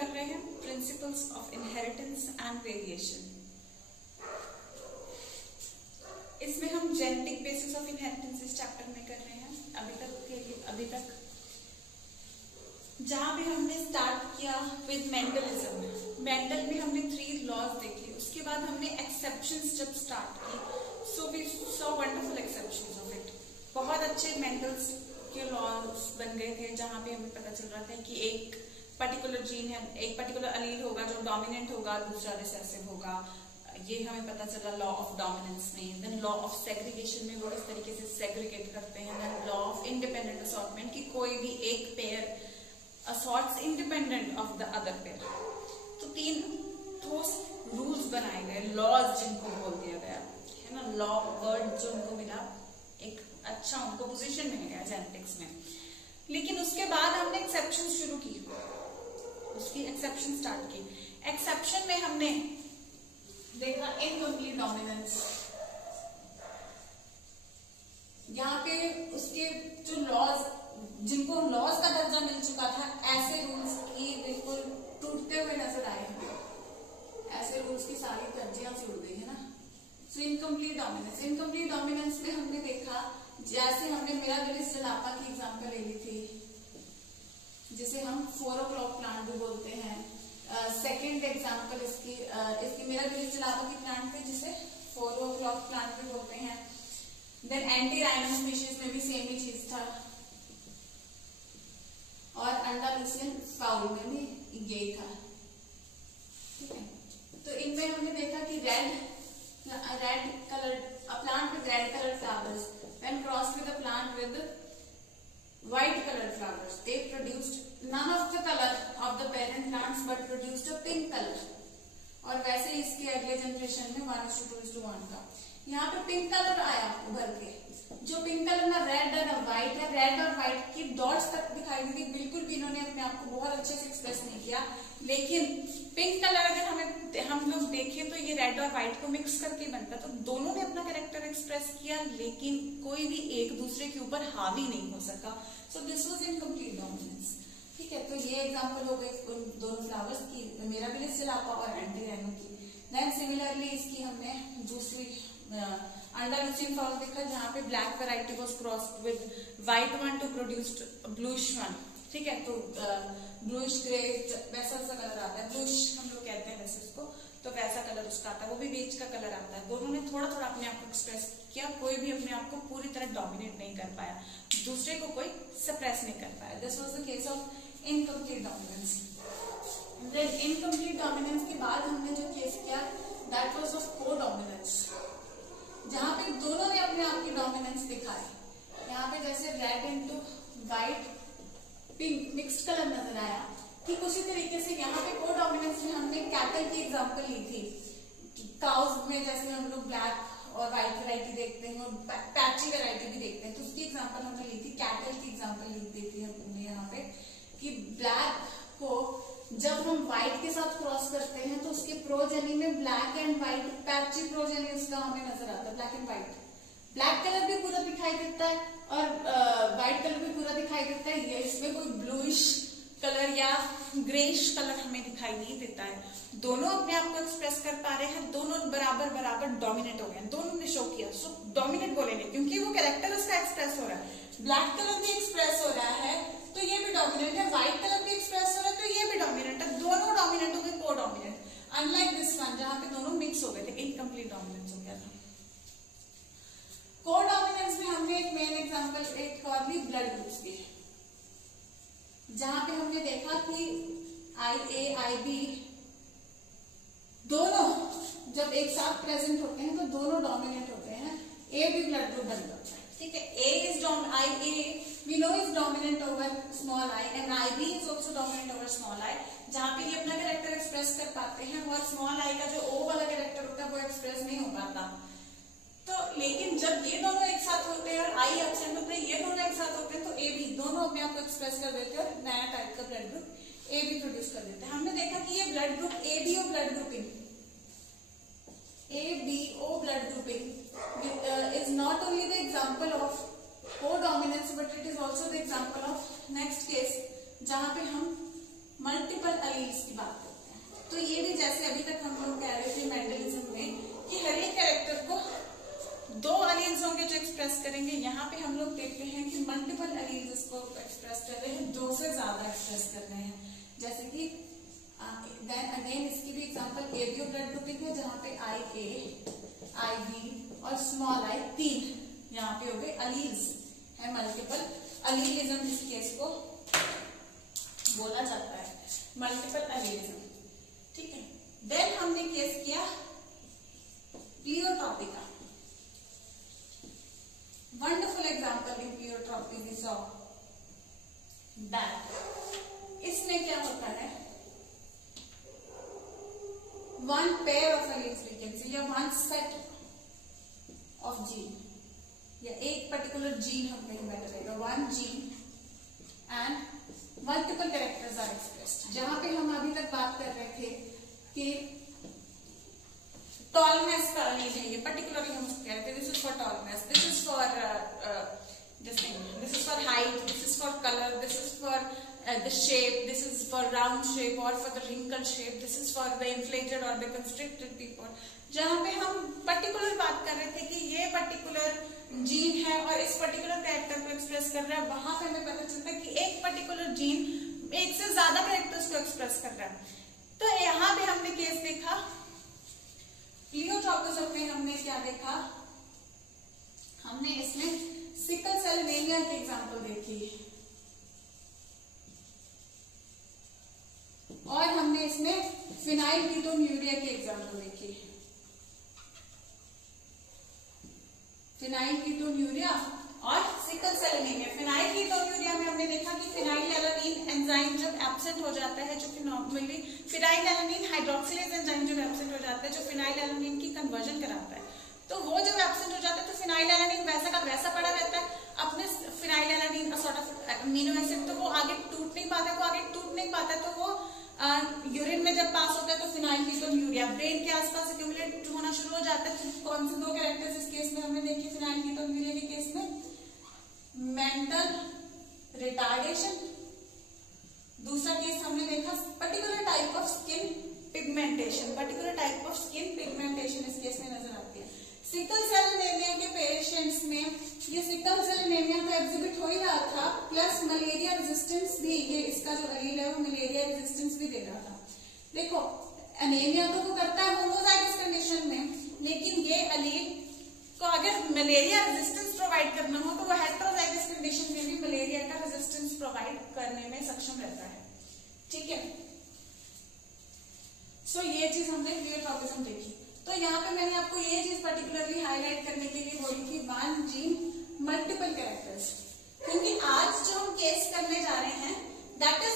कर रहे हैं principles of inheritance and variation. इसमें हम जेनेटिक बेसिस ऑफ इनहेरिटेंस इस चैप्टर में कर रहे हैं। अभी तक जहां पे हमने स्टार्ट किया विद मेंडलिज्म, मेंडल में हमने 3 लॉज देखे, उसके बाद हमने एक्सेप्शंस जब स्टार्ट की, so we saw wonderful exceptions of it. बहुत अच्छे मेंडल्स के लॉज बन गए थे जहां पे हमें पता चल रहा था कि एक पर्टिकुलर जीन है, एक पर्टिकुलर अलील होगा जो डोमिनेंट होगा, दूसरा रिसेसिव होगा, ये हमें पता चला लॉ ऑफ डोमिनेंस में। देन लॉ ऑफ सेग्रीगेशन में वो इस तरीके से सेग्रीगेट करते हैं। Then law of independent assortment की कोई भी एक pair assorts independent of the other pair. तो 3 ठोस रूल्स बनाए गए, लॉज जिनको बोल दिया गया है ना, लॉ वर्ड जो उनको मिला, एक अच्छा उनको पोजीशन मिल गया जेनेटिक्स में। लेकिन उसके बाद हमने एक्सेप्शन शुरू की, उसकी एक्सेप्शन स्टार्ट की। एक्सेप्शन में हमने देखा इनकम्प्लीट डोमिनेंस, यहाँ पे उसके जो लॉज, जिनको लॉज का दर्जा मिल चुका था, ऐसे रूल्स की बिल्कुल टूटते हुए नजर आए हैं, ऐसे रूल्स की सारी तर्जियां से उड़ गई है ना। सो इनकम्प्लीट डोमिनेंस, इनकम्प्लीट डोमिनेंस में हमने देखा, जैसे हमने मिराबिलिस जलापा की एग्जांपल ले ली थी, जिसे हम 4 o'clock प्लांट भी बोलते हैं। सेकेंड एग्जांपल इसकी मिराबिलिस जलापा की प्लांट पे, जिसे 4 o'clock प्लांट भी बोलते हैं। देन एंटी राइनो स्पीशीज में भी सेम ही चीज था, और अंडालूसियन फाउल में भी यही था। ठीक है, तो इनमें हमने देखा कि red colour, a plant with red colored flowers when crossed with a plant with white colored flowers, they produced none of the color of the parent plants but produced a pink color। और वैसे ही इसके अगले generation में 1:2:1 का यहाँ पे pink colour आया उभर के, जो पिंक कलर ना रेड है ना व्हाइट है, रेड और व्हाइट की डॉट्स तक दिखाई दी थी, बिल्कुल भी इन्होंने अपने आप को बहुत अच्छे से एक्सप्रेस नहीं किया। लेकिन पिंक कलर अगर हम लोग देखें तो ये रेड और व्हाइट को मिक्स करके बनता, तो दोनों ने अपना कैरेक्टर एक्सप्रेस किया, लेकिन कोई भी एक दूसरे के ऊपर हावी नहीं हो सका। So this was incomplete dominance. ठीक है, तो ये एग्जांपल हो गई उन दोनों फ्लावर्स की, मिराबिलिस जलापा और एंटी राइनो की। देन सिमिलरली इसकी हमने दूसरी अंडालूसियन फाउल देखा, जहाँ पे black variety was crossed with white one two produced bluish one. ठीक है, तो ब्लूइश ग्रे वैसा सा कलर आता है, ब्लूइश हम लोग कहते हैं वैसे उसको, तो वैसा कलर उसका आता है, वो भी बीच का कलर आता है। दोनों ने थोड़ा थोड़ा अपने आप को एक्सप्रेस किया, कोई भी अपने आप को पूरी तरह डोमिनेट नहीं कर पाया, दूसरे को कोई सप्रेस नहीं कर पाया। This was the case of incomplete dominance. Then incomplete dominance के बाद हमने जो केस किया, दैट वाज ऑफ को-डोमिनेंस, जहां पे दोनों ने अपने आप की डोमिनेंस दिखाई। यहाँ पे जैसे red into white pink mixed colour नजर आया, ठीक उसी तरीके से यहाँ पे को-डोमिनेंस में हमने कैटल की एग्जांपल ली थी। काउज में जैसे हम लोग ब्लैक और व्हाइट वैरायटी देखते हैं और पैची वैरायटी भी देखते हैं, तो उसकी एग्जांपल हमने ली थी, कैटल की एग्जांपल ली थी हमने यहाँ पे, कि ब्लैक को जब हम व्हाइट के साथ क्रॉस करते हैं तो उसके प्रोजेनी में black and white patchy progeny उसका हमें नजर आता है, black and white. Black colour भी पूरा दिखाई देता है और व्हाइट कलर भी पूरा दिखाई देता है, ये इसमें कोई ब्लूइश कलर या ग्रेइश कलर हमें दिखाई नहीं देता है। दोनों अपने आप को एक्सप्रेस कर पा रहे हैं, दोनों बराबर बराबर डोमिनेट हो गए, दोनों ने शो किया, सो डोमिनेट बोलेंगे क्योंकि वो कैरेक्टर उसका एक्सप्रेस हो रहा है। ब्लैक कलर भी एक्सप्रेस हो रहा है तो ये भी डोमिनेंट है, व्हाइट कलर भी एक्सप्रेस हो रहा है तो ये भी डोमिनेंट है, दोनों डोमिनेंट हो गए, को-डोमिनेंट। अनलाइक दिस वन जहां पे दोनों मिक्स हो गए थे, इनकम्प्लीट डोमिनेंस हो गया था। को-डोमिनेंस में हमने एक मेन एग्जांपल एक और भी ब्लड ग्रुप्स की, जहां पे हमने देखा कि IA IB दोनों जब एक साथ प्रेजेंट होते हैं तो दोनों डोमिनेट होते हैं, A भी ब्लड ग्रुप बन जाता है। ठीक है, IA we know is dominant over small I and IB is also dominant over small I, जहाँ पे ये अपना कैरेक्टर एक्सप्रेस कर पाते हैं और स्मॉल I का जो O वाला कैरेक्टर होता है वो एक्सप्रेस नहीं हो पाता। तो लेकिन जब ये दोनों एक साथ होते हैं और I एब्सेंट होते हैं, ये दोनों एक साथ होते हैं तो AB दोनों अपने आप को एक्सप्रेस कर देते हैं और नया टाइप का ब्लड ग्रुप AB प्रोड्यूस कर देते हैं। हमने देखा कि ये blood group ABO blood grouping ABO blood grouping is not only the example of co-dominance but it is also the example of next case जहाँ पे हम मल्टीपल अलील्स की बात करते हैं। तो ये भी जैसे अभी तक हम लोग कह रहे थे मेंडलिज्म में कि हर एक कैरेक्टर को दो अलील्स होंगे जो एक्सप्रेस करेंगे, यहाँ पे हम लोग देखते हैं कि मल्टीपल अलील्स इसको एक्सप्रेस कर रहे हैं, दो से ज्यादा एक्सप्रेस कर रहे हैं। जैसे कि देन अगेन इसकी भी एग्जांपल एबीओ ब्लड ग्रुपिंग है, जहाँ पे IA, IB और स्मॉल i तीन यहाँ पे हो गए अलील्स है। मल्टीपल अलीलिज्म इस केस को बोला जाता है, मल्टीपल अलीलिज्म। ठीक है, देन हमने केस किया प्लियोट्रॉपी का। Wonderful example in pleiotropy we saw that इसमें क्या होता है, one pair of alleles we can see, या वन सेट ऑफ जीन, या एक पर्टिकुलर जीन हम कहीं बेटर रहेगा, one gene and multiple characters are expressed. जहां पे हम अभी तक बात कर रहे थे कि टॉलनेस का अलील है, ये पर्टिकुलरली हम उसको कह रहे थे this is for tallness, this is for this is for height, this is for colour, this is for the shape, this is for round shape or for the wrinkle shape, this is for the inflated or the constricted people। जहाँ पे हम particular बात कर रहे थे कि ये particular gene है और इस पर्टिकुलर कैरेक्टर को एक्सप्रेस कर रहा है, वहां पे हमें पता चलता है कि एक पर्टिकुलर जीन एक से ज्यादा कैरेक्टर्स को एक्सप्रेस कर रहा है। तो यहाँ पे हमने केस देखा प्लियोट्रोपिज्म में, हमने क्या देखा, हमने इसमें सिकल सेल एनीमिया की एग्जांपल देखी और हमने इसमें फिनाइलकीटोन्यूरिया की एग्जांपल देखी। फिनाइलकीटोन्यूरिया और सिकल सेल एनीमिया। फिनाइलकीटोन्यूरिया में हमने देखा कि फिनाइलएलानिन एंजाइम जब एब्सेंट हो जाता है, जो कि नॉर्मली फिनाइलएलानिन हाइड्रोक्सिलेज एंजाइम जब एब्सेंट हो जाता है, जो फिनाइलएलानिन की कन्वर्जन कराता है, तो वो जब एब्सेंट हो जाता है तो फिनाइलएलानिन वैसा का वैसा पड़ा रहता है अपने phenylalanine sort of amino acid, तो वो आगे टूट नहीं पाता, तो वो यूरिन में जब पास होता है तो फिनाइलकीटोन्यूरिया ब्रेन के आसपास एक्यूमुलेट होना शुरू हो जाता है। तो कौन से दो कैरेक्टर्स इस केस में हमने देखे फिनाइलकीटोन्यूरिया के केस में, मेंटल रिटार्डेशन, दूसरा केस हमने देखा particular type of skin pigmentation, इस केस में नजर आती है। सिकल सेल एनीमिया के पेशेंट्स में ये सिकल सेल एनीमिया तो एग्जिबिट हो ही रहा था, प्लस मलेरिया रेजिस्टेंस भी, ये इसका जो अलील है वो मलेरिया रेजिस्टेंस भी दे रहा था। देखो एनीमिया तो वो करता है होमोजाइगस कंडीशन में, लेकिन ये अलील को अगर मलेरिया रेजिस्टेंस प्रोवाइड करना हो तो वो हेटेरोजाइगस कंडीशन में भी मलेरिया का रेजिस्टेंस प्रोवाइड करने में सक्षम रहता है। ठीक है, सो ये चीज हमने प्लियोट्रोपिज्म देखी। तो यहाँ पे मैंने आपको ये चीज पर्टिकुलरली हाईलाइट करने के लिए बोली थी वन जीन मल्टीपल कैरेक्टर्स, क्योंकि आज जो हम केस करने जा रहे हैं that is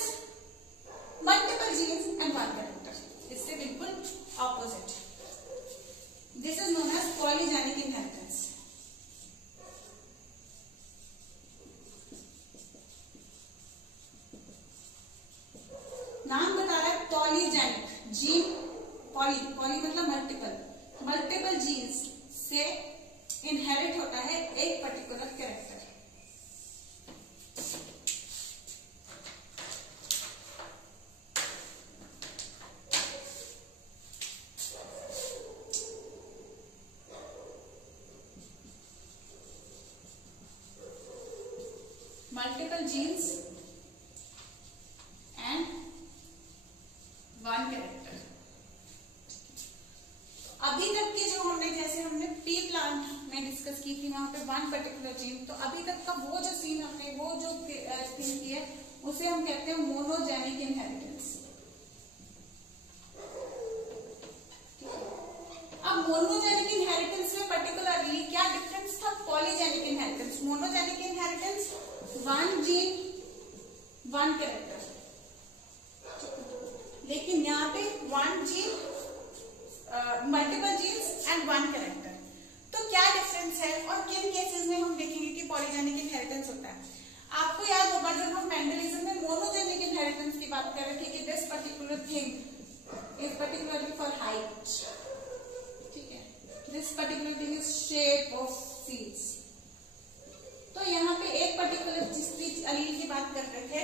multiple genes and one character, इससे बिल्कुल opposite. This is known as polygenic inheritance. नाम बता रहा है पॉलीजेनिक, जीन पॉली मतलब मल्टीपल जीन्स से इनहेरिट होता है एक particular character. Multiple genes and one character. अभी तक के जो हमने पी प्लांट में डिस्कस की थी, वहां पे वन पर्टिकुलर जीन, तो अभी तक का वो जो सीन हमने वो जो थिंग की है उसे हम कहते हैं मोनोजेनिक इनहेरिटेंस। अब मोनोजेनिक इनहेरिटेंस में पर्टिकुलरली क्या डिफरेंस था polygenic inheritance. Monogenic inheritance one gene one character, लेकिन यहाँ पे one gene multiple genes and one character. तो क्या डिफरेंस है और किन केसेस में हम देखेंगे कि पॉलीजेनिक इनहेरिटेंस होता है। आपको याद होगा जब हम मेंडलिज्म में मोनोजेनिक इनहेरिटेंस की बात कर रहे थे कि this particular thing is particularly for height, ठीक है, this particular thing is shape of seeds. तो यहाँ पे एक पर्टिकुलर जिस अलील की बात कर रहे थे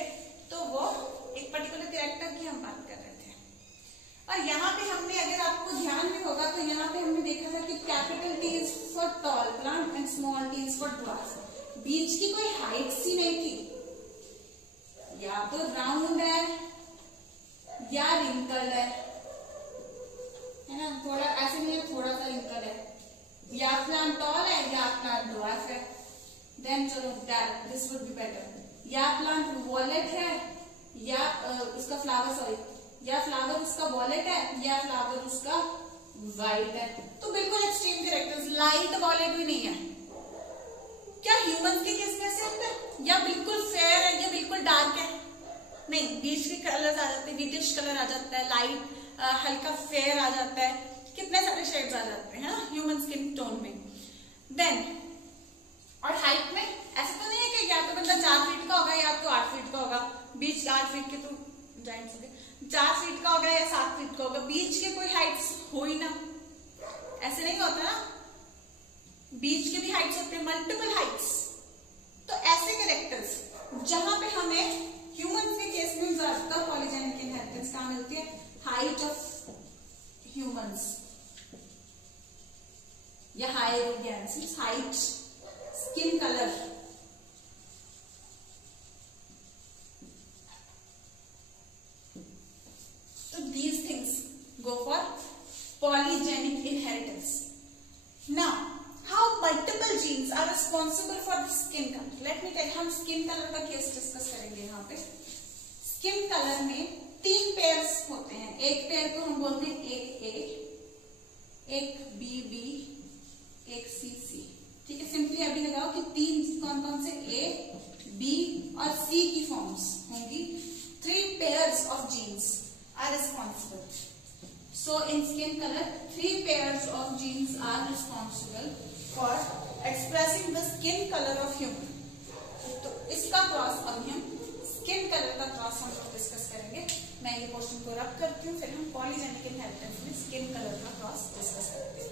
तो वो एक particular character small t is for dwarf. बीच की कोई हाइट सी नहीं थी, या तो राउंड है या रिंकल है ना, थोड़ा ऐसे नहीं है, थोड़ा सा रिंकल है, या प्लांट टॉल है या प्लांट ड्वार्फ है. देन चलो दिस वुड बी बेटर. या प्लांट वॉलेट है या उसका फ्लावर, सॉरी, या फ्लावर उसका वॉलेट है या फ्लावर उसका वाइट है. तो बिल्कुल एक्सट्रीम कैरेक्टर्स. लाइट वॉलेट भी नहीं है. क्या ह्यूमन के केस में ऐसे होता है? या बिल्कुल फेयर है या बिल्कुल डार्क है? नहीं, बीच के कलर्स आ जाते हैं, डिटिश कलर आ जाता है, लाइट हल्का फेयर आ जाता है, कितने सारे शेड्स आ जाते हैं ह्यूमन स्किन टोन में. देन और हाइट में ऐसा तो नहीं है कि या तो बंदा 4 फीट का होगा या तो 8 फीट का होगा. बीच 8 फीट के तो जाइंट्स हो गए, 4 फीट का होगा या 7 फीट का होगा. बीच के कोई हाइट्स हो ही ना, ऐसे नहीं होता ना. बीच के भी हाइट्स होते हैं, मल्टीपल हाइट्स. तो ऐसे कैरेक्टर्स जहां पे हमें ह्यूमंस के केस में ज्यादा पॉलीजेनिक इनहेरिटेंस कहां मिलती है? हाइट ऑफ ह्यूमंस या higher organisms, height, skin colour. So these things go for polygenic inheritance. Now, how multiple genes are responsible for the skin color? Let me tell you, हम skin color का case discuss करेंगे. यहाँ पे skin colour में 3 pairs होते हैं. एक pair को हम बोलते हैं एक ए, एक बी बी, एक सी सी. ठीक है, सिंपली अभी लगाओ कि 3 कौन कौन से ए, बी और सी की फॉर्म्स होंगी. 3 pairs of genes are responsible. So in skin color 3 pairs of genes are responsible for expressing the skin color of human. तो इसका क्रॉस अभी हम स्किन कलर का क्रॉस हम लोग डिस्कस करेंगे. मैं ये पोर्शन को रब करती हूँ, फिर हम पॉलीजेनिक इनहेरिटेंस में स्किन कलर का क्रॉस डिस्कस करेंगे.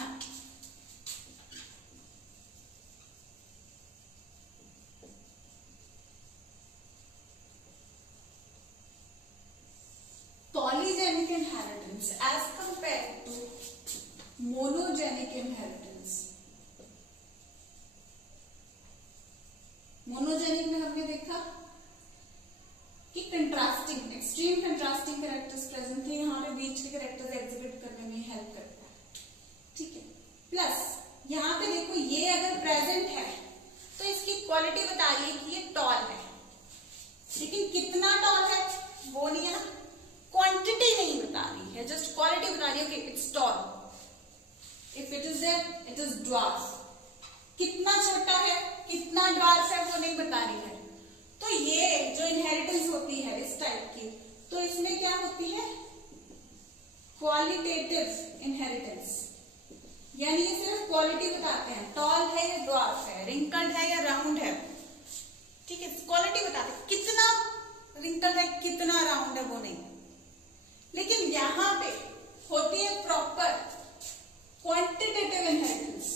Now polygenic inheritance as compared to monogenic inheritance. Monogenic में हमने देखा कि contrasting, extreme contrasting characters present थे. यहाँ पे बीच के कैरेक्टर्स एग्जिबिट करने में हेल्प करता है. ठीक है, प्लस यहाँ पे देखो ये अगर प्रेजेंट है तो इसकी क्वालिटी बता रही है कि ये टॉल है, लेकिन कितना टॉल है वो नहीं है ना, क्वांटिटी नहीं बता रही है, जस्ट क्वालिटी बता रही है कि it's tall. If it is there it is dwarf. कितना छोटा है, कितना ड्वार्फ है वो नहीं बता रही है. तो ये जो इनहेरिटेंस होती है इस टाइप की, तो इसमें क्या होती है? Qualitative inheritance. यानी ये सिर्फ क्वालिटी बताते हैं, टॉल है या ड्वार्फ है, रिंकल्ड है या राउंड है. ठीक है, क्वालिटी बताते हैं, कितना रिंकल्ड है कितना राउंड है वो नहीं. लेकिन यहां पे होती है प्रॉपर क्वांटिटेटिव इनहेरिटेंस.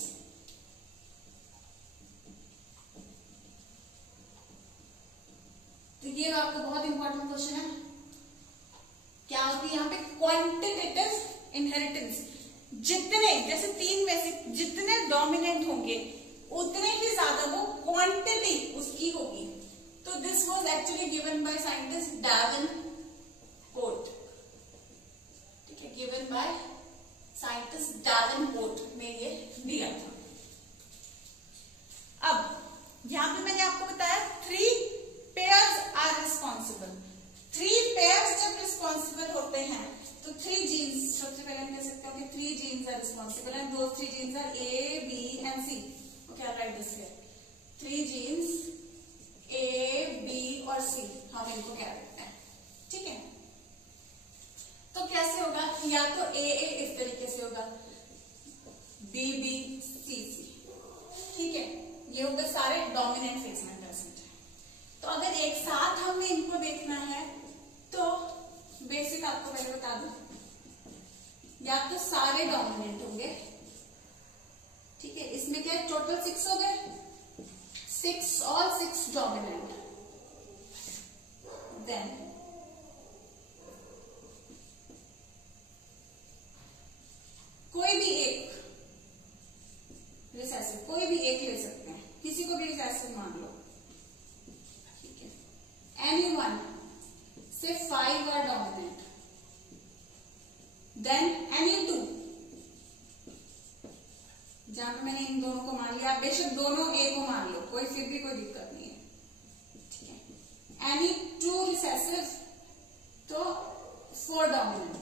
तो ये आपको बहुत इंपॉर्टेंट क्वेश्चन है. क्या होती है यहाँ पे? Quantitative inheritance. जितने, जैसे 3 में से जितने डोमिनेंट होंगे उतने ही ज्यादा वो क्वांटिटी उसकी होगी. तो this was actually given by scientist Davenport. ठीक है, गिवन बाय साइंटिस्ट डावेनपोर्ट ने ये दिया था. अब यहां पे मैंने आपको बताया 3 पेयर्स आर रिस्पॉन्सिबल. 3 पेयर्स जब रिस्पॉन्सिबल होते हैं तो 3 जीन्स, सबसे पहले हम कह सकते हैं कि 3 genes are responsible and those 3 genes are A, B and C. Okay, I write this here. 3 genes A, B और सी हम इनको कह सकते हैं. ठीक है, तो कैसे होगा? या तो ए इस तरीके से होगा, बी बी सी सी. ठीक है, ये होगा सारे डोमिनेंट फेज में प्रेजेंट है. तो अगर एक साथ हमने इनको देखना है तो बेसिक आपको पहले बता दूं, या तो सारे डोमिनेंट होंगे. ठीक है, इसमें क्या है, टोटल 6 हो गए, 6 all 6 dominant. Then then any two, जहां पे मैंने इन दोनों को मान लिया, आप बेशक दोनों ए को मान लो, कोई फिर भी कोई दिक्कत नहीं है, ठीक है। एनी टू रिसेसिव तो 4 dominant,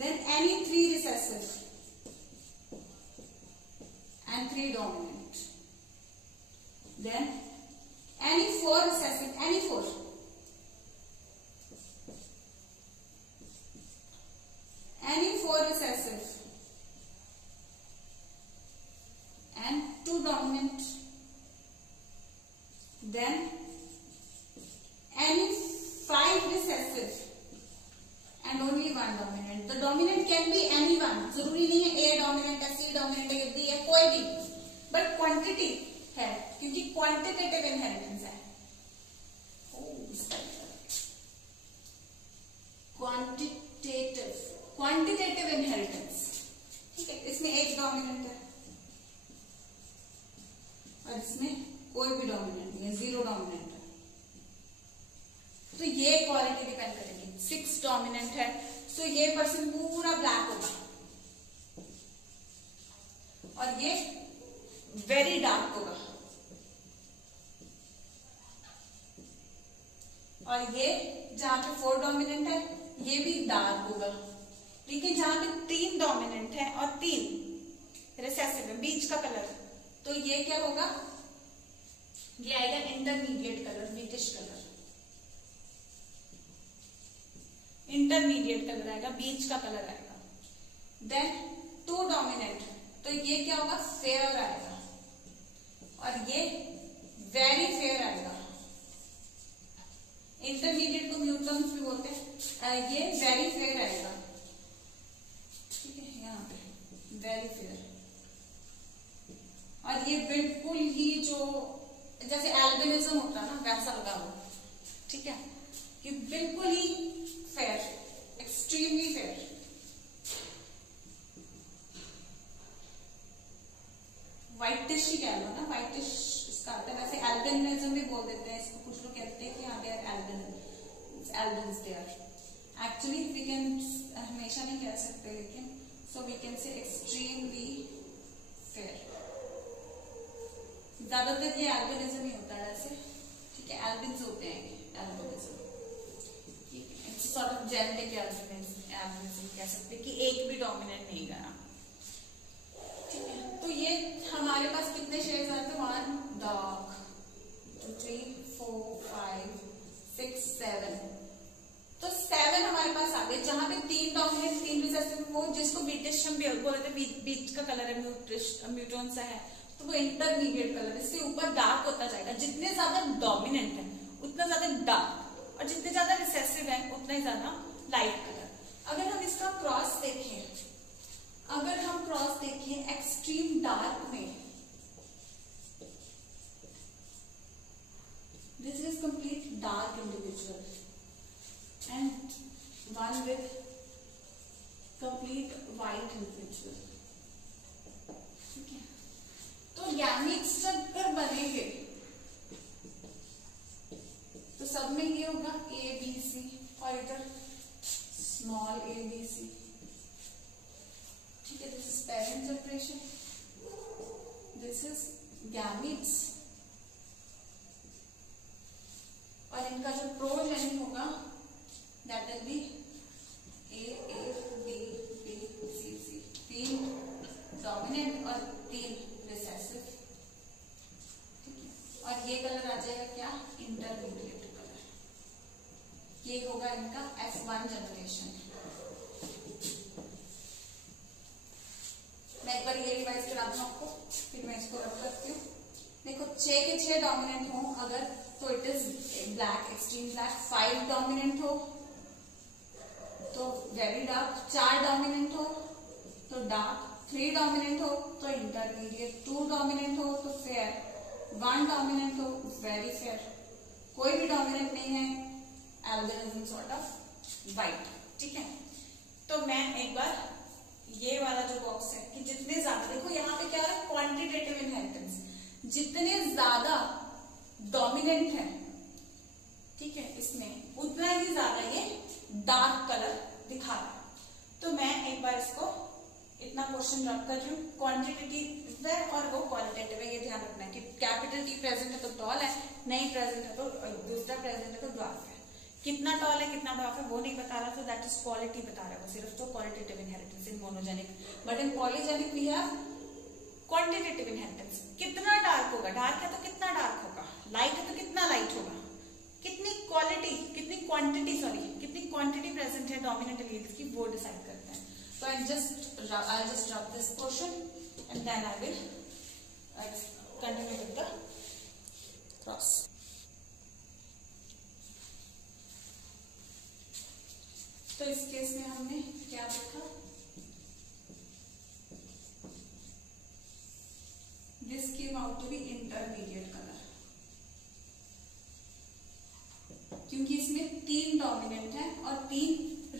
then any 3 recessive and 3 dominant, then any 4 recessive, any 4, any 4 recessive and 2 dominant, then any 5 recessive and only 1 dominant. The dominant can be anyone, जरूरी नहीं है A dominant है, C dominant है, B है, कोई भी, but quantity है क्योंकि quantitative inheritance है। क्वांटिटेटिव इनहेरिटेंस, ठीक है। इसमें एक डोमिनेंट है और इसमें कोई भी डोमिनेंट नहीं है, 0 डोमिनेंट है, तो ये क्वालिटी डिपेंड करेगी। 6 डोमिनेंट है तो ये पर्सन पूरा ब्लैक होगा और ये वेरी डार्क होगा, और ये जहां पे 4 डोमिनेंट है ये भी डार्क होगा, लेकिन जहां पे 3 डोमिनेंट है और 3 रिसेसिव है, बीच का कलर, तो ये क्या होगा, ये आएगा intermediate colour, whitish colour, intermediate colour आएगा, बीच का कलर आएगा। देन 2 डोमिनेंट, तो ये क्या होगा, फेयर आएगा, और ये वेरी फेयर आएगा। इंटरमीडिएट को म्यूट टर्म्स भी बोलते हैं, ये वेरी फेयर आएगा, ठीक है, यहाँ पे वेरी फेयर, और ये बिल्कुल ही जो जैसे एल्बिनिज्म होता है ना वैसा लगा हुआ, ठीक है, कि बिल्कुल ही फेयर, एक्सट्रीमली फेयर। व्हाइटिश ही कह लो ना, व्हाइटिश इसका आता है, वैसे एल्बिनिज्म भी बोल देते हैं इसको, कुछ लोग कहते हैं कि हाँ they are albinos they are, actually we can हमेशा नहीं कह सकते, लेकिन so we can say extremely fair. ज्यादातर ये एल्बिनिज्म ही होता है वैसे, ठीक है, एल्बिन्स होते हैं albinism, it's sort of genetic albinism कह सकते हैं कि एक भी डोमिनेंट नहीं गया, ठीक है। तो ये हमारे पास कितने शेड्स आते हैं, 1 डार्क, 2 3 4 5 6 7, तो 7 हमारे पास आ गए, जहां पे 3 डोमिनेंट 3 रिसेसिव, वो जिसको बीटिश हम बोलते हैं, बीच का कलर है, म्यूटोन सा है, तो वो इंटरमीडिएट कलर, इससे ऊपर डार्क होता जाएगा, जितने ज्यादा डोमिनेंट है उतना ज्यादा डार्क, और जितने ज्यादा रिसेसिव है उतना ही ज्यादा लाइट कलर। अगर हम इसका क्रॉस देखें, अगर हम क्रॉस देखें एक्सट्रीम डार्क में, this is complete dark individual and one with complete white individual, ठीक है। तो गैमीट्स जब अगर बनेंगे तो सब में ये होगा A B C, और इधर स्मॉल a b c, ठीक है, this is parent generation, this is gametes, और इनका जो प्रोजेनी होगा that will be A B B C C, 3 dominant और 3 रिसेसिव, ठीक है, और ये कलर आ जाएगा क्या, इंटरमीडिएट कलर, ये होगा इनका F1 जनरेशन। मैं एक बार ये रिवाइज करा दूं आपको, फिर मैं इसको रख करती हूँ। देखो 6 के 6 डोमिनेंट हो अगर, तो it is black, extreme black. 5 dominant हो तो वेरी डार्क, 4 डोमिनेंट हो तो डार्क, 3 डोमिनेंट हो तो इंटरमीडिएट, 2 डोमिनेंट हो तो फेयर, 1 डोमिनेंट हो वेरी फेयर, कोई भी डोमिनेंट नहीं है, एल्बिनिज्म सॉर्ट ऑफ वाइट, ठीक है। तो मैं एक बार ये वाला जो बॉक्स है कि जितने ज्यादा, देखो यहाँ पे क्या है, क्वांटिटेटिव इनहेरिटेंस, जितने ज्यादा डोमिनेंट है, ठीक है, इसमें उतना ही ज्यादा ये डार्क कलर दिखा रहा है। तो मैं एक बार इसको इतना क्वेश्चन रब कर रही हूँ, क्वांटिटेटिव है और वो क्वालिटेटिव है, ये ध्यान रखना है कि कैपिटल टी प्रेजेंट है तो टॉल है, नहीं प्रेजेंट है तो दूसरा प्रेजेंट है तो ड्वार्फ है। कितना टॉल है कितना ड्वार्फ है वो नहीं बता रहा, तो दैट इज क्वालिटी बता रहा है वो सिर्फ, तो qualitative inheritance in monogenic. But in polygenic we have quantitative inheritance. कितना डार्क होगा, डार्क है तो कितना डार्क होगा, लाइट है तो कितना लाइट होगा, कितनी क्वालिटी कितनी क्वांटिटी सॉरी कितनी क्वांटिटी प्रेजेंट है डोमिनेंट एलिमेंट्स की, वो डिसाइड करते हैं। So I'll just rub this portion and then I will continue with the cross. तो इस केस में हमने क्या देखा, this came out to be intermediate color, क्योंकि इसमें 3 डोमिनेंट है और 3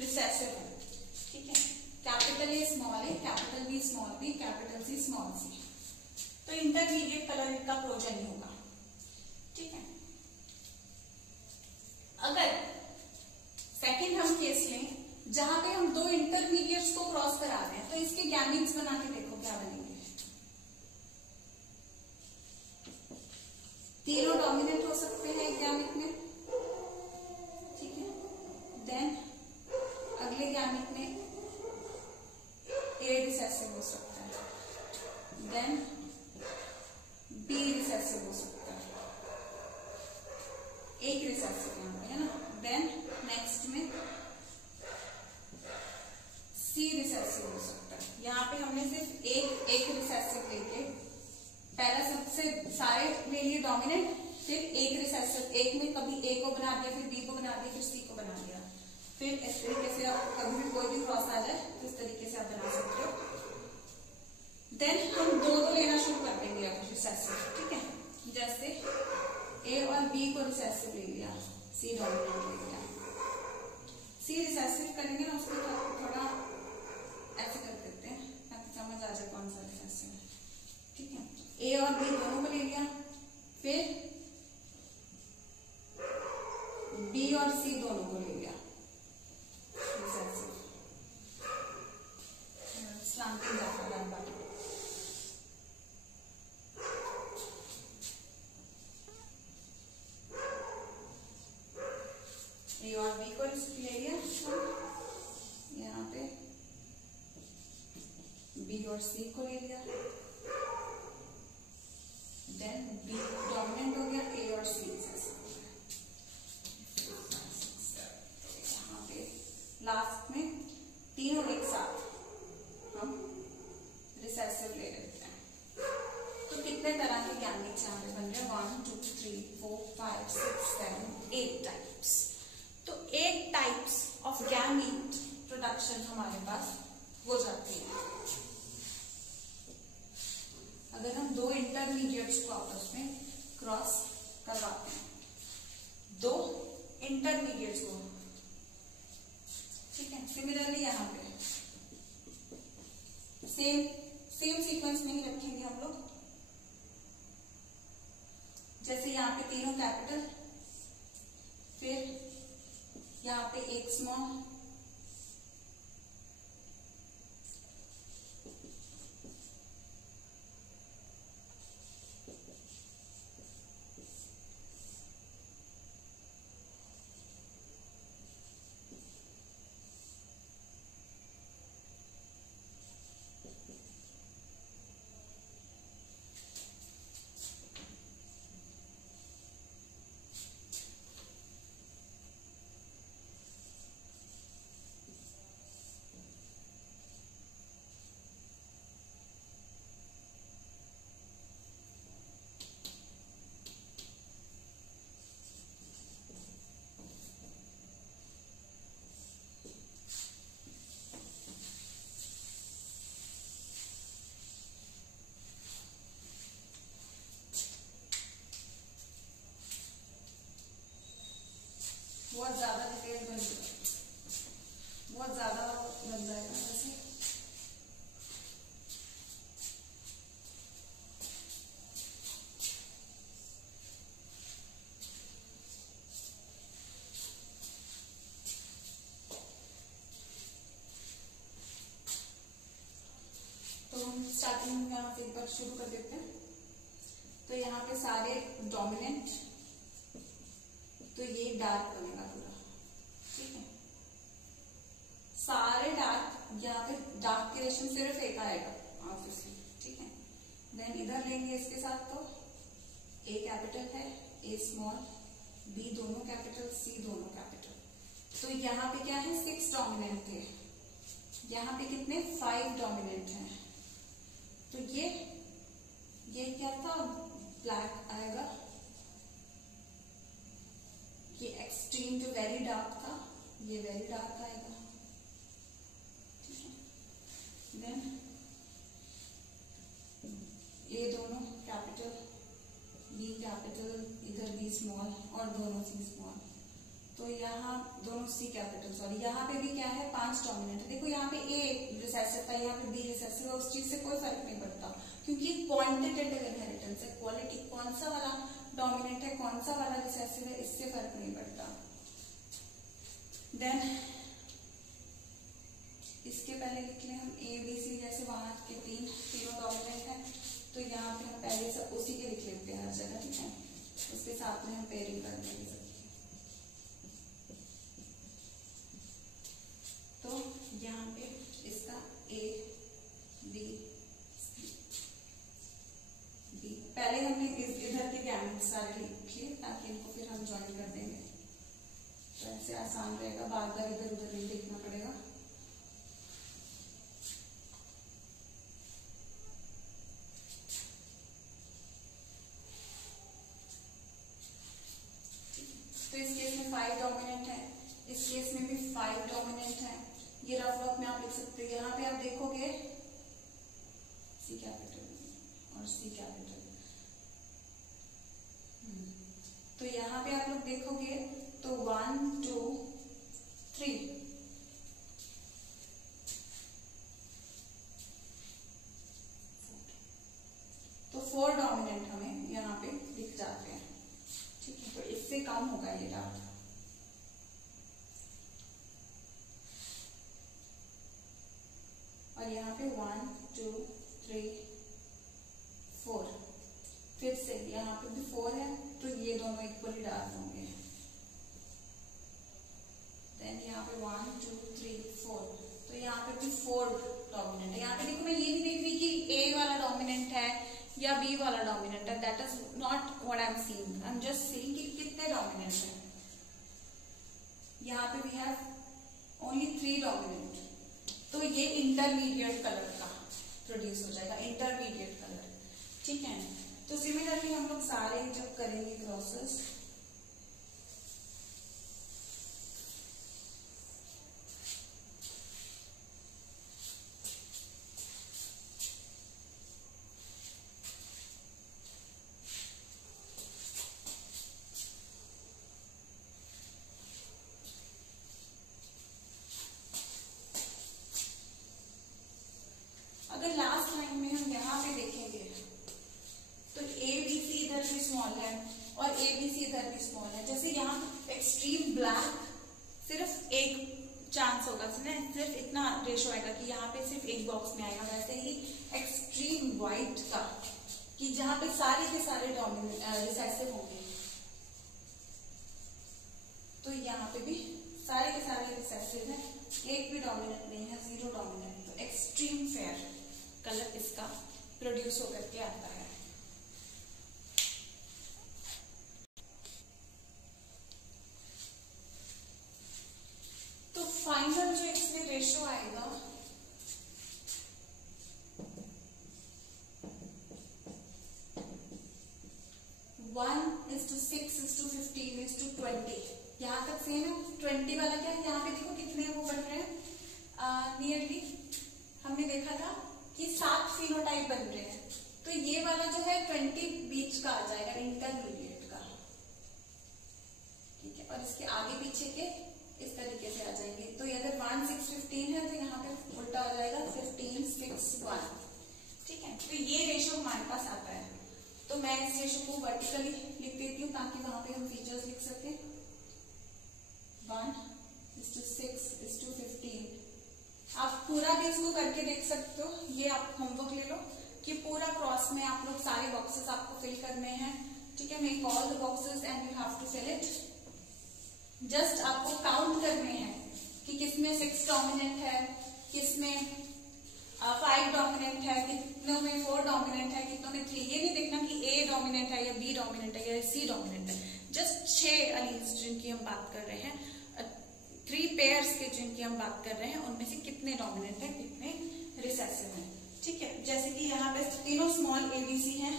रिसेसिव है। ठीक है, capital A small a, capital B small b, capital C small c, तो इंटरमीडिएट कलर इनका प्रोजनी होगा। ठीक है, अगर सेकंड हम केस लें जहां पे हम 2 इंटरमीडिएट्स को क्रॉस करा रहे हैं, तो इसके गैमीट्स बना के देखो क्या बनेंगे। तीनों डोमिनेंट हो सकते हैं एक गैमीट में। ठीक है, देन अगले गैमीट में ए रिसेसिव हो सकता है, देन बी रिसेसिव हो सकता है, एक रिसेसिव यहाँ पे है ना, देन नेक्स्ट में सी रिसेसिव हो सकता है। यहाँ पे हमने सिर्फ एक रिसेसिव लेके पहला सबसे सारे ले लिए डोमिनेंट, फिर एक रिसेसिव, एक में कभी ए को बना दिया, फिर बी को बना दिया, फिर सी को बना दिया, फिर इस तरीके से आप कभी भी कोई भी क्रॉस आ जाए तो इस तरीके से आप बना सकते हो। देन हम दो लेना शुरू कर देंगे अब रिसेसिव। ठीक है, जैसे ए और बी को रिसेसिव ले लिया, सी डोमिनेंट ले लिया, सी रिसेसिव करेंगे ना उसको थोड़ा ऐसे कर देते हैं ताकि समझ आ जाए कौन सा रिसेसिव है। ठीक है, ए और बी दोनों को ले लिया, फिर बी और सी दोनों को ले लिया रिसेसिव, स्लैंटिंग जाता है लंबा। ए और बी को ले लिया, यहाँ पे बी और सी को ले लिया, देन बी डोमिनेंट हो गया, ए और सी रिसेसिव हो गया। यहाँ पे लास्ट में तीनों एक साथ हम रिसेसिव ले लेते हैं। तो कितने तरह के गैमीट्स यहाँ पे बन रहे हैं, 1 2 3 4 5 6 7 8 टाइप्स। तो 8 टाइप्स ऑफ गैमीट प्रोडक्शन हमारे पास हो जाती है अगर हम 2 इंटरमीडिएट्स को आपस में क्रॉस करवाते हैं, 2 इंटरमीडिएट्स को। ठीक है, सिमिलरली यहाँ पे सेम सीक्वेंस नहीं रखेंगे हम लोग। जैसे यहाँ पे तीनों कैपिटल, फिर यहाँ पे एक स्मॉल, बहुत ज्यादा डिटेल बन जाएगा, बहुत ज्यादा बन जाएगा वैसे। शुरू कर देते हैं। तो यहाँ पे सारे डोमिनेंट, तो ये डार्क बनेगा पूरा, ठीक है। सारे डार्क, यहाँ पे डार्क की रेशन सिर्फ एक आएगा ऑब्वियसली, ठीक है। देन इधर लेंगे इसके साथ, तो ए कैपिटल है, ए स्मॉल, बी दोनों कैपिटल, सी दोनों कैपिटल। तो यहाँ पे क्या है, 6 डोमिनेंट थे, यहाँ पे कितने 5 डोमिनेंट हैं। तो ये क्या था, ब्लैक आएगा, ये एक्सट्रीम जो वेरी डार्क था ये वेरी डार्क आएगा, ठीक है। देन ये दोनों कैपिटल, बी कैपिटल, इधर बी स्मॉल और दोनों सी स्मॉल। तो यहाँ दोनों सी कैपिटल, सॉरी यहाँ पे भी क्या है 5 डोमिनेंट है। देखो यहाँ पे ए रिसेसिव था, यहाँ पे बी रिसेसिव है, उस चीज से कोई फर्क नहीं पड़ता क्योंकि क्वांटिटेटिव इनहेरिटेंस है। क्वालिटी कौन सा वाला डोमिनेंट है, कौन सा वाला रिसेसिव है, इससे फर्क नहीं पड़ता। देन इसके पहले लिख लें हम ए बी सी, जैसे वहां के तीनों डोमिनेंट है, तो यहाँ पे हम पहले सब उसी के लिख लेते हैं हर जगह, ठीक है। उसके साथ में हम पेयरिंग कर देंगे। तो यहाँ पे इसका ए बी बी, पहले हमने इधर के गैमेट्स सारे लिखे ताकि इनको फिर हम ज्वाइन कर देंगे, तो ऐसे आसान रहेगा, बार बार इधर उधर नहीं देखना पड़ेगा। तो इस केस में 5 डोमिनेंट है, इस केस में भी 5 डोमिनेंट है। ये रफ में आप लिख सकते हो। यहाँ पे आप देखोगे सी कैपिटल और सी कैपिटल, तो यहाँ पे आप लोग देखोगे तो 1 2 3, तो 4 डोमिनेंट हमें यहाँ पे दिख जाते हैं, ठीक है। तो इससे कम होगा ये डाटा। और यहाँ पे 1 2 3 4, फिर से यहाँ पे भी 4 है, तो ये दोनों इक्वली डार्क होंगे। देन यहाँ पे 1 2 3 4, तो यहाँ पे भी 4 डोमिनेंट है। यहाँ पे देखो मैं ये नहीं देख रही कि ए वाला डोमिनेंट है या बी वाला डोमिनेंट है, that is not what I am seeing, I am just seeing कि कितने डोमिनेंट है। यहाँ पे वी हैव ओनली 3 डोमिनेंट, तो ये इंटरमीडिएट कलर का प्रोड्यूस हो जाएगा, इंटरमीडिएट कलर, ठीक है। तो सिमिलरली हम लोग सारे जब करेंगे प्रोसेस, अगर लास्ट लाइन में हम यहाँ पे देखेंगे तो ए बी सी इधर भी स्मॉल है और ए बी सी इधर भी स्मॉल है। जैसे यहाँ एक्सट्रीम ब्लैक सिर्फ एक चांस होगा, सिर्फ इतना रेशो आएगा कि यहाँ पे सिर्फ एक बॉक्स में आएगा, वैसे ही एक्सट्रीम व्हाइट का कि जहाँ पे सारे के सारे रिसेसिव होंगे, तो यहाँ पे भी सारे के सारे रिसेसिव है, एक भी डोमिनेंट नहीं है, 0 डोमिनेंट। तो एक्सट्रीम फेयर कलर इसका प्रोड्यूस होकर के आता है। तो फाइनल जो इसमें रेशो आएगा वन 1:6:15:20, यहाँ तक सेम है। 20 वाला क्या है, यहाँ पे देखो कितने वो बन रहे हैं, नियरली हमने देखा था कि 7 फिनोटाइप बन रहे हैं, तो ये वाला जो है 20 बीच का आ जाएगा, इंटरमीडिएट का, ठीक है। और इसके आगे पीछे के इस तरीके से आ जाएंगे। तो अगर 1 6 15 है तो यहाँ पे उल्टा हो जाएगा 15 6 1, ठीक है। तो ये रेशो हमारे पास आता है। तो मैं इस रेशो को वर्टिकली लिख देती हूँ ताकि वहां पे हम फीचर्स लिख सकें। 1:6:15। आप पूरा भी इसको करके देख सकते हो, ये आप होमवर्क ले लो ये पूरा क्रॉस में आप लोग सारे बॉक्सेस आपको फिल करने हैं, ठीक है। Make all the boxes and you have to fill it. Just आपको काउंट करने हैं कि किसमें 6 डोमिनेंट है, किसमें 5 डोमिनेंट है, कितनों में 4 डोमिनेंट है, कितनों में 3। ये नहीं देखना कि A डोमिनेंट है या B डोमिनेंट है या C डोमिनेंट है। जस्ट 6 अलीन्स जिनकी हम बात कर रहे हैं, 3 पेयर्स के जिनकी हम बात कर रहे हैं, उनमें से कितने डोमिनेंट है, कितने रिसेसिव है, ठीक है। जैसे कि यहाँ पे तीनों स्मॉल ABC हैं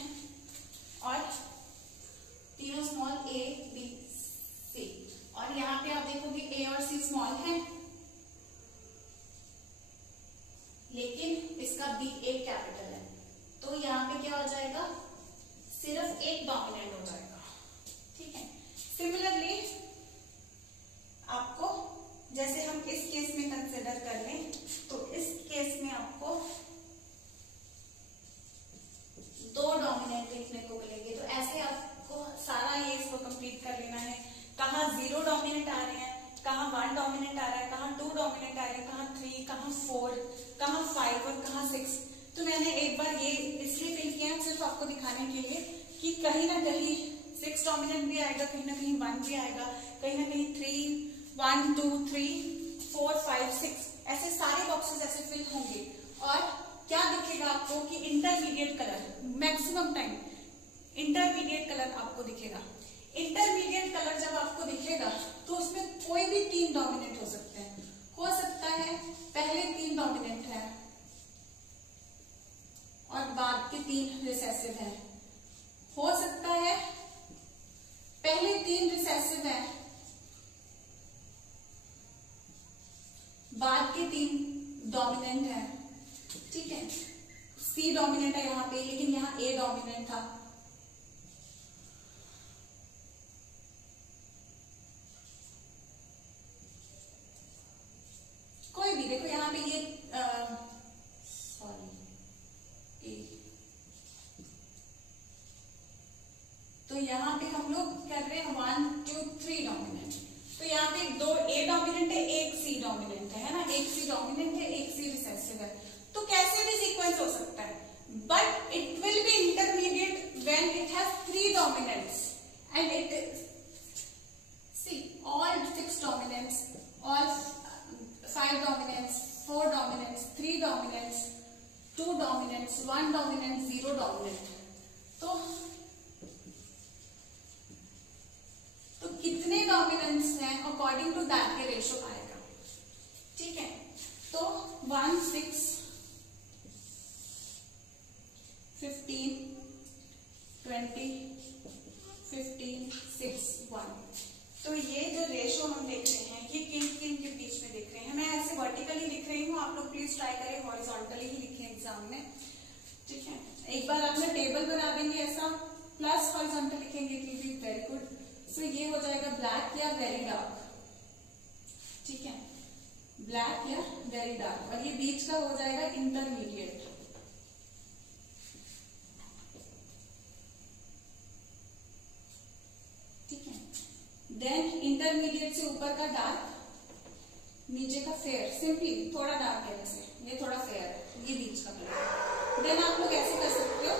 और तीनों स्मॉल ABC, और यहाँ पे आप देखोगे A और C स्मॉल है, लेकिन इसका B एक कैपिटल है, तो यहाँ पे क्या हो जाएगा, सिर्फ एक डोमिनेंट हो जाएगा, ठीक है। सिमिलरली आपको जैसे हम इस केस में कंसिडर कर लें, तो इस केस में आपको 2 डोमिनेंट देखने को मिलेंगे। तो ऐसे आपको सारा ये इसको कंप्लीट कर लेना है। कहाँ 0 डोमिनेंट आ रहे हैं, कहाँ 1 डोमिनेंट आ रहा है, कहाँ 2 डोमिनेंट आ रहे हैं, कहाँ 3, कहाँ 4, कहाँ 5 और कहाँ 6। तो मैंने एक बार ये इसलिए फिल किया सिर्फ आपको दिखाने के लिए कि कहीं ना कहीं 6 डोमिनेंट भी आएगा, कहीं ना कहीं 1 भी आएगा, कहीं ना कहीं 1 2 3 4 5 6 ऐसे सारे बॉक्सेस ऐसे फिल होंगे। और क्या दिखेगा आपको कि intermediate colour, maximum time intermediate colour आपको दिखेगा। इंटरमीडिएट कलर जब आपको दिखेगा तो उसमें कोई भी 3 डोमिनेंट हो सकते हैं। हो सकता है पहले 3 डोमिनेंट है और बाद के 3 रिसेसिव है। हो सकता है पहले 3 रिसेसिव है, बाद के 3 डोमिनेंट है, ठीक है। C डोमिनेंट है यहाँ पे, लेकिन यहाँ A डोमिनेंट था। कोई भी देखो यहाँ पे ये तो यहाँ पे हम लोग कर रहे हैं 1 2 3 डोमिनेंट। तो यहाँ पे 2 A डोमिनेंट है, एक C डोमिनेंट है ना, एक C डोमिनेंट है, एक C रिसेसिव है। तो कैसे भी सीक्वेंस हो सकता है, but it will be intermediate when it has 3 dominants and it see all 6 dominants, all 5 dominants, 4 dominants, 3 dominants, 2 dominants, 1 dominant, 0 dominant. तो कितने डोमिनेंट्स हैं अकॉर्डिंग टू दैट के रेशो आएगा, ठीक है। तो 1 6 15 20 15 6 1। तो ये जो रेशो हम देख रहे हैं ये किन किन के बीच में देख रहे हैं। मैं ऐसे वर्टिकली लिख रही हूँ, आप लोग प्लीज ट्राई करें हॉरिजॉन्टली ही लिखें एग्जाम में, ठीक है। एक बार अपना टेबल बना देंगे ऐसा, प्लस हॉरिजॉन्टल लिखेंगे, वेरी गुड। तो ये हो जाएगा ब्लैक या वेरी डार्क, ठीक है, ब्लैक या वेरी डार्क, और ये बीच का हो जाएगा इंटरमीडिएट, ठीक है। देन इंटरमीडिएट से ऊपर का डार्क, नीचे का फेयर, सिंपली थोड़ा डार्क है वैसे, ये थोड़ा फेयर है, ये बीच का कलर। देन आप लोग ऐसे कर सकते हो,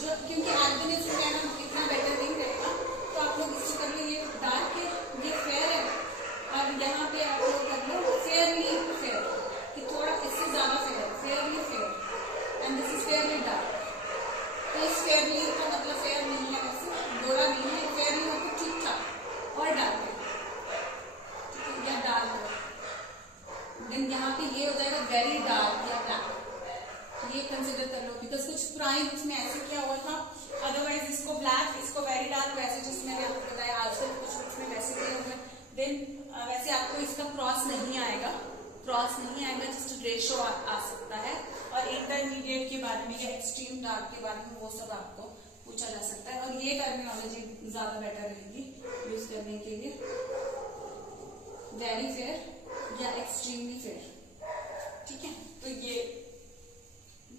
जो क्योंकि आर्गेनिक से इतना बेटर नहीं रहेगा, तो आप लोग इससे कर लो, ये डार्क है, ये फेयर है, और यहाँ पे आप लोग कर लो फेयरली फेयर, कि थोड़ा इससे ज्यादा fair, Fairlie fair, and this is fairly dark. तो इस फेयरली का मतलब फेयर नहीं है, वैसे गोरा नहीं है, फेयरली मतलब ठीक ठाक और डार्क है, ठीक है, या डार्क है। देन यहाँ पे ये हो जाएगा वेरी डार्क या ब्लैक, ये कंसिडर कर लो, बिकॉज कुछ पुराने उसमें ऐसे किया हुआ था, अदरवाइज इसको ब्लैक, इसको वेरी डार्क, वैसे जिसमें मैंने आपको बताया आजकल कुछ उसमें वैसे किए हुए। देन वैसे आपको इसका क्रॉस नहीं आएगा, जस्ट रेशो आ सकता है, और इंटरमीडिएट के बारे में या एक्सट्रीम डार्क के बारे में वो सब आपको पूछा जा सकता है, और ये टर्मिनोलॉजी ज्यादा बेटर रहेगी यूज करने के लिए, वेरी फेयर या एक्सट्रीमली फेयर, ठीक है। तो ये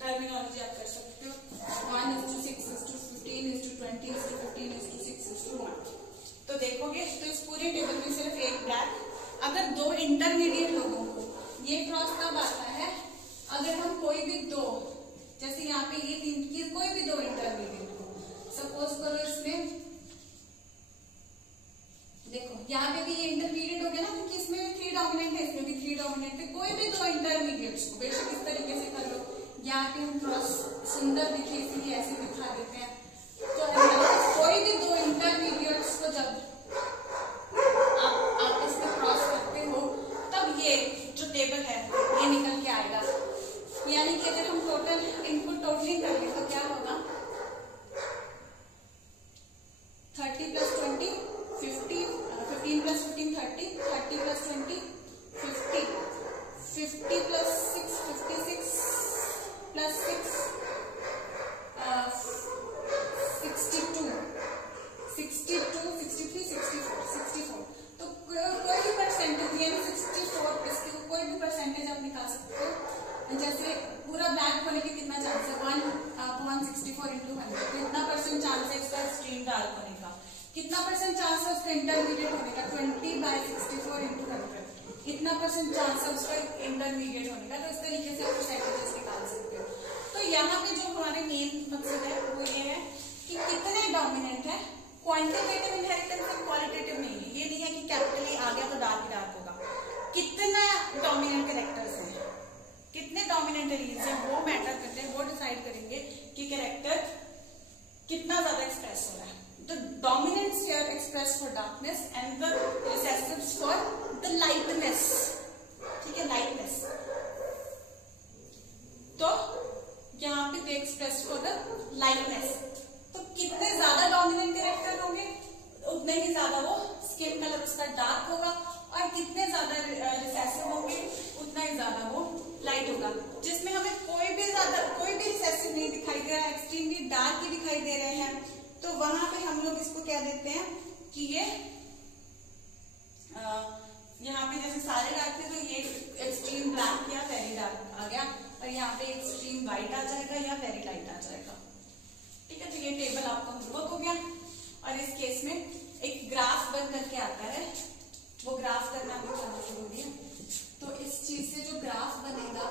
टर्मिनोलॉजी आप कर सकते हो, 1:6:15:20:15:6:1। तो देखोगे तो इस पूरे टेबल में सिर्फ एक ब्लैक। अगर 2 इंटरमीडिएट लोगों को ये क्रॉस कब आता है, अगर हम कोई भी 2 जैसे यहाँ पे ये तीन कोई भी दो इंटरमीडिएट हो, सपोज करो इसमें देखो यहाँ पे भी ये इंटरमीडिएट हो गया ना, क्योंकि इसमें भी 3 डोमिनेंट है, इसमें भी 3 डोमिनेंट है। कोई भी दो इंटरमीडिएट्स को बेशक इस तरीके से कर लो, यहाँ पे हम क्रॉस सुंदर दिखे इसीलिए ऐसे दिखा देते हैं। तो कोई भी दो इंटरमीडिएट्स को जब आप इसमें क्रॉस करते हो तब ये जो टेबल है ये निकल के आएगा। यानी कि अगर हम टोटल इनपुट टोटलिंग कर ले तो क्या होगा, 30 + 20 50, 15 + 15 30, 30 + 20 50, 50 + 6 56 + 6 62, 62 63 64 64। तो कोई भी परसेंटेज यानी 64 इसके कोई भी परसेंटेज आप निकाल सकते हो। जैसे पूरा ब्लैक होने के कितना चांस है, 1/64 × 100, तो इतना परसेंट चांस है इसका एक्सट्रीम डार्क होने का। कितना परसेंट चांस है उसका इंटरमीडिएट होने का, 20/64 × 100, कितना परसेंट चांस है उसका इंटरमीडिएट होने का। तो इस तरीके से आप परसेंटेजेस निकाल सकते हो। तो यहाँ पे जो हमारे मेन मकसद है वो ये है कि कितने डोमिनेंट है, क्वांटिटेटिव इनहेरिटेंस है, क्वालिटेटिव नहीं है। ये नहीं है कि कैपिटल ए आ गया तो डार्क ही डार्क होगा। कितना डोमिनेंट कैरेक्टर्स है, कितने डोमिनेंट एलीज है वो मैटर करते हैं, वो डिसाइड करेंगे कि कैरेक्टर कितना ज्यादा एक्सप्रेस हो रहा है। The dominants here express for darkness and the recessives for the lightness, ठीक है, lightness। तो यहाँ पे they express for the lightness। तो कितने ज्यादा डोमिनेंट कैरेक्टर होंगे उतने ही ज्यादा वो स्किन कलर उसका डार्क होगा, और कितने ज्यादा रिसेसिव होंगे उतना ही ज्यादा वो लाइट होगा। जिसमें हमें कोई भी रिसेसिव नहीं दिखाई दे रहा है, एक्सट्रीमली डार्क ही दिखाई दे रहे हैं, तो वहां पे हम लोग इसको क्या देते हैं कि ये यहाँ पे जैसे सारे डार्क थे तो ये एक्सट्रीम ब्लैक या वेरी डार्क आ गया, और यहाँ पे एक्सट्रीम व्हाइट आ जाएगा या वेरी लाइट आ जाएगा। ठीक है, तो ये टेबल आपका ग्रुप हो गया। और इस केस में एक ग्राफ बन करके आता है, वो ग्राफ करना भी ज्यादा जरूरी है। तो इस चीज से जो ग्राफ बनेगा,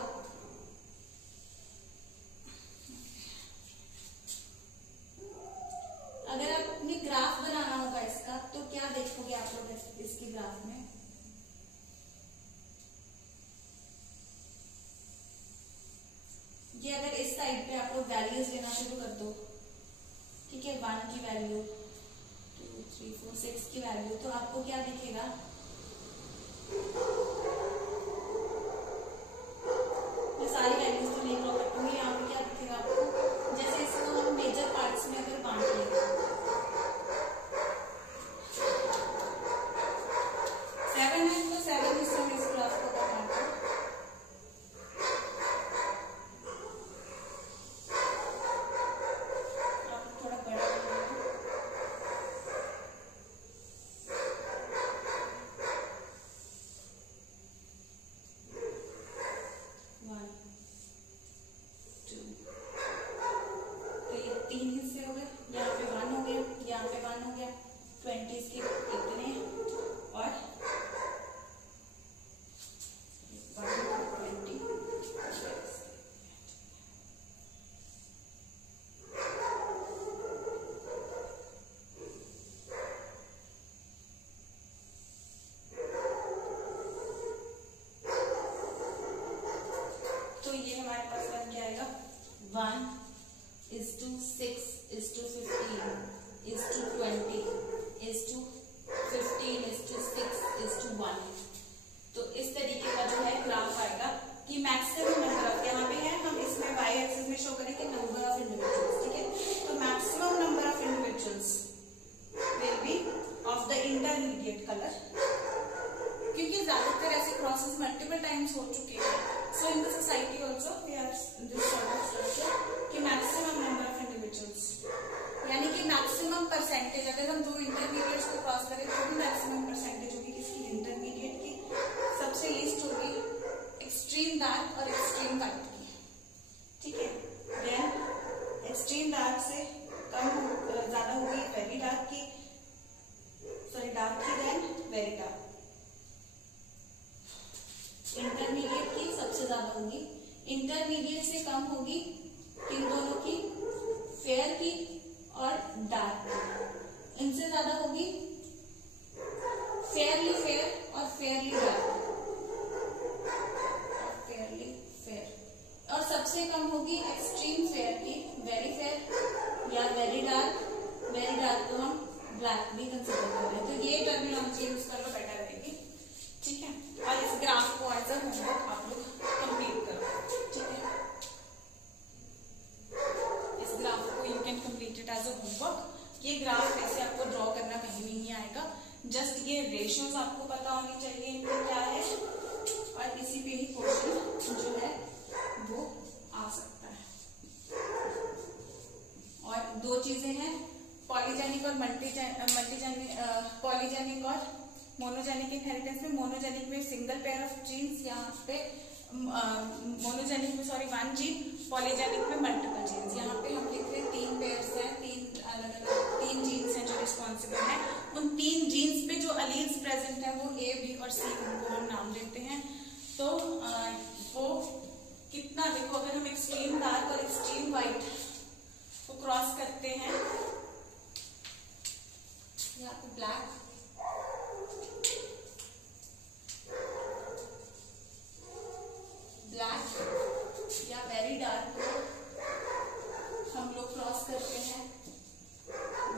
अगर आप अपनी ग्राफ बनाना होगा इसका, तो क्या देखोगे आप लोग इसकी ग्राफ में, ये अगर इस साइड पे आप लोग वैल्यूज लेना शुरू कर दो, ठीक है, 1 की वैल्यू, 2 3 4 6 की वैल्यू, तो आपको क्या दिखेगा, मैं सारी वैल्यूज तो नहीं ड्रॉ करूंगी। यहाँ पे क्या दिखेगा आपको, जैसे इसको हम मेजर पार्ट्स में अगर बांट लेंगे, 7 है तो 7 हिस्सों में इस ग्राफ को बांटो, आप थोड़ा बड़ा मल्टीपल टाइम्स हो चुके हैं। So in the society also we are this sort of structure कि मैक्सिमम नंबर ऑफ इंडिविजुअल्स, यानी कि मैक्सिमम परसेंटेज, अगर हम 2 इंटरमीडिएट्स को क्रॉस करें तो भी मैक्सिमम परसेंटेज होगी किसकी, इंटरमीडिएट की। सबसे लीस्ट होगी एक्सट्रीम डार्क और एक्सट्रीम वाइट की, ठीक है। देन एक्सट्रीम डार्क से कम ज्यादा होगी वेरी डार्क की, सॉरी डार्क की, देन वेरी डार्क। इंटरमीडिएट की सबसे ज्यादा होगी, इंटरमीडिएट से कम होगी किन दोनों की, फेयर की और डार्क। इनसे ज्यादा होगी फेयरली फेयर और फेयरली डार्क, फेयरली फेयर। और सबसे कम होगी एक्सट्रीम फेयर की, वेरी फेयर या वेरी डार्क। वेरी डार्क को हम ब्लैक भी कंसिडर कर रहे हैं। तो ये टर्मिनोलॉजी यूज कर लो, बेटर रहेगी। ठीक है, और इस ग्राफ को एज अ होमवर्क आप लोग कंप्लीट करो। ठीक है, इस ग्राफ को you can complete it as a homework. ये ग्राफ ऐसे आपको ड्रॉ करना कहीं भी नहीं आएगा, जस्ट ये रेशियोज आपको पता होनी चाहिए इनका क्या है, और इसी पे ही क्वेश्चन जो है वो आ सकता है। और दो चीजें हैं, पॉलीजेनिक और पॉलीजेनिक और मोनोजेनिक इनहेरिटेंस में। मोनोजेनिक में सिंगल पेयर ऑफ जीन्स, यहाँ पे मोनोजेनिक में सॉरी 1 जीन, पॉलीजेनिक में मल्टीपल जीन्स। यहाँ पे हम लिख रहे हैं 3 पेयर्स हैं, 3 अलग अलग 3 जीन्स हैं जो रिस्पॉन्सिबल हैं। उन 3 जीन्स पे जो अलील्स प्रेजेंट है वो A, B और C, उनको हम नाम देते हैं। तो वो कितना, देखो अगर हम एक्सट्रीम डार्क और एक्सट्रीम व्हाइट को क्रॉस करते हैं, यहाँ पे ब्लैक, ब्लैक या वेरी डार्क को हम लोग क्रॉस करते हैं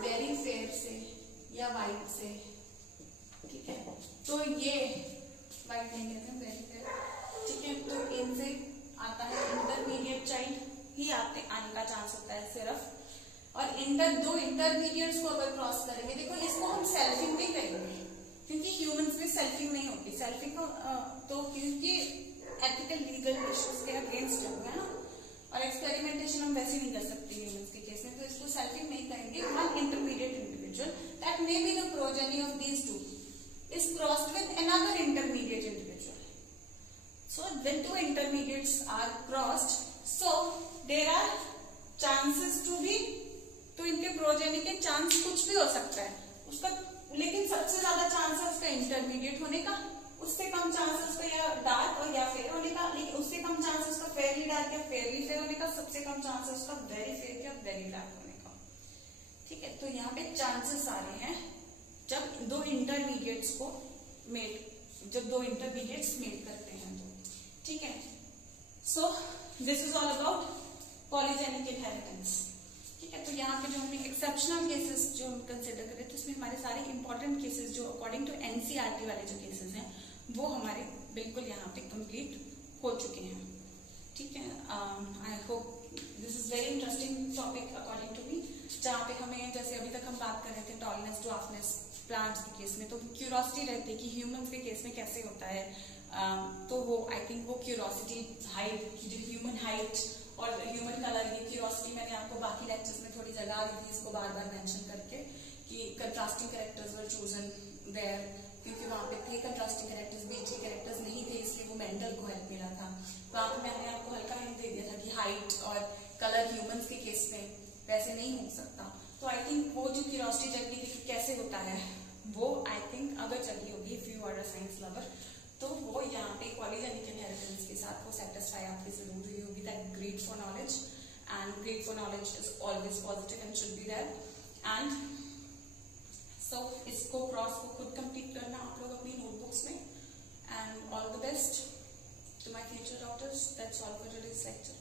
वेरी फेयर से या व्हाइट से। ठीक है, तो ये व्हाइट नहीं कहते हैं, वेरी फेयर। ठीक है, तो इनसे आता है इंटरमीडिएट चाइल्ड ही आने का चांस होता है सिर्फ। और दो इंटरमीडिएट्स को अगर क्रॉस करेंगे, देखो इसको हम सेल्फिंग नहीं करेंगे क्योंकि ह्यूमंस में सेल्फिंग नहीं होती। सेल्फिंग को तो क्योंकि एथिकल लीगल इश्यूज के अगेंस्ट है ना, और एक्सपेरिमेंटेशन हम वैसे नहीं कर सकते ह्यूमंस के केस में, तो इसको सेल्फिंग नहीं करेंगे। One intermediate individual that may be the progeny of these two is crossed with another intermediate individual. So when 2 intermediates are crossed, so there are chances to be, तो इनके progeny के chance कुछ भी हो सकता है उसका, लेकिन सबसे ज्यादा चांस है उसका इंटरमीडिएट होने का, उससे कम चांस है उसका या डार्क और या फेयर होने का, लेकिन उससे कम चांस है उसका फेयरली डार्क या फेयरली फेयर होने का, सबसे कम चांस है उसका वेरी फेयर या वेरी ब्लैक होने का। ठीक है, तो यहाँ पे चांसेस आ रहे हैं जब दो इंटरमीडिएट्स मेट करते हैं तो। ठीक है, so this is all about polygenic inheritance. ठीक है, तो यहाँ पे जो हमने एक्सेप्शनल केसेस जो हम कंसिडर करें, तो इसमें हमारे सारे इंपॉर्टेंट केसेस जो अकॉर्डिंग टू एनसीईआरटी वाले जो केसेस हैं वो हमारे बिल्कुल यहाँ पे कंप्लीट हो चुके हैं। ठीक है, I hope this is very interesting topic according to me, जहाँ पे हमें जैसे अभी तक हम बात कर रहे थे टॉलनेस, ड्वार्फनेस प्लांट्स के केस में, तो क्यूरियोसिटी रहती है कि ह्यूमंस के केस में कैसे होता है। तो वो आई थिंक वो क्यूरियोसिटी हाइट की जो ह्यूमन हाइट और ह्यूमन कलर, ये क्यूरियोसिटी मैंने आपको बाकी लेक्चर्स में थोड़ी जगह दी थी इसको बार बार मेंशन करके कि contrasting characters were chosen there, क्योंकि वहाँ पे थे कंट्रास्टिंग कैरेक्टर्स, बीच के कैरेक्टर्स नहीं थे, इसलिए वो मेंडल को हेल्प मिला था। वहाँ पे मैंने आपको हल्का हिंट दे दिया था कि हाइट और कलर ह्यूमंस के केस में वैसे नहीं हो सकता। तो आई थिंक वो जो क्यूरियोसिटी जगी थी कि कैसे होता है, वो आई थिंक अगर जगी होगी, if you are a science lover, तो वो यहाँ पे पॉलीजेनिक इनहेरिटेंस के साथ वो सेटिस्फाई आपकी जरूर हुई होगी, that greed for knowledge, and greed for knowledge is always positive and should be there. And so इसको क्रॉस को खुद कंप्लीट करना आप लोग अपनी नोटबुक्स में, and all the best to my future daughters. That's all for today's lecture.